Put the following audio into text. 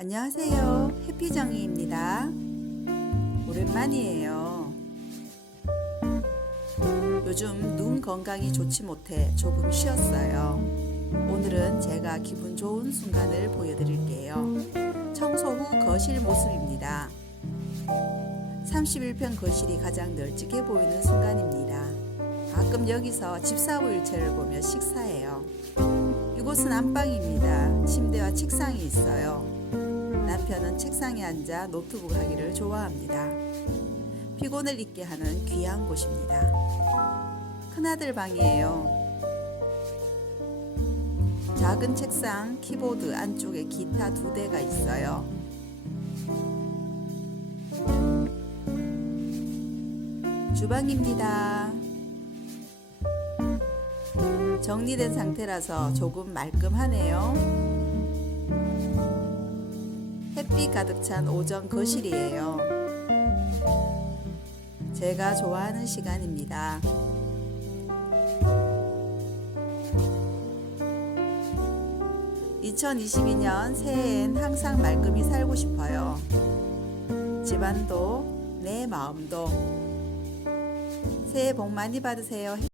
안녕하세요. 해피정이입니다. 오랜만이에요. 요즘 눈 건강이 좋지 못해 조금 쉬었어요. 오늘은 제가 기분 좋은 순간을 보여드릴게요. 청소 후 거실 모습입니다. 31평 거실이 가장 널찍해 보이는 순간입니다. 가끔 여기서 집사부 일체를 보며 식사해요. 이곳은 안방입니다. 침대와 책상이 있어요. 남편은 책상에 앉아 노트북 하기를 좋아합니다. 피곤을 잊게 하는 귀한 곳입니다. 큰아들 방이에요. 작은 책상, 키보드 안쪽에 기타 두 대가 있어요. 주방입니다. 정리된 상태라서 조금 말끔하네요. 햇빛 가득 찬 오전 거실이에요. 제가 좋아하는 시간입니다. (2022년) 새해엔 항상 말끔히 살고 싶어요. 집안도 내 마음도 새해 복 많이 받으세요.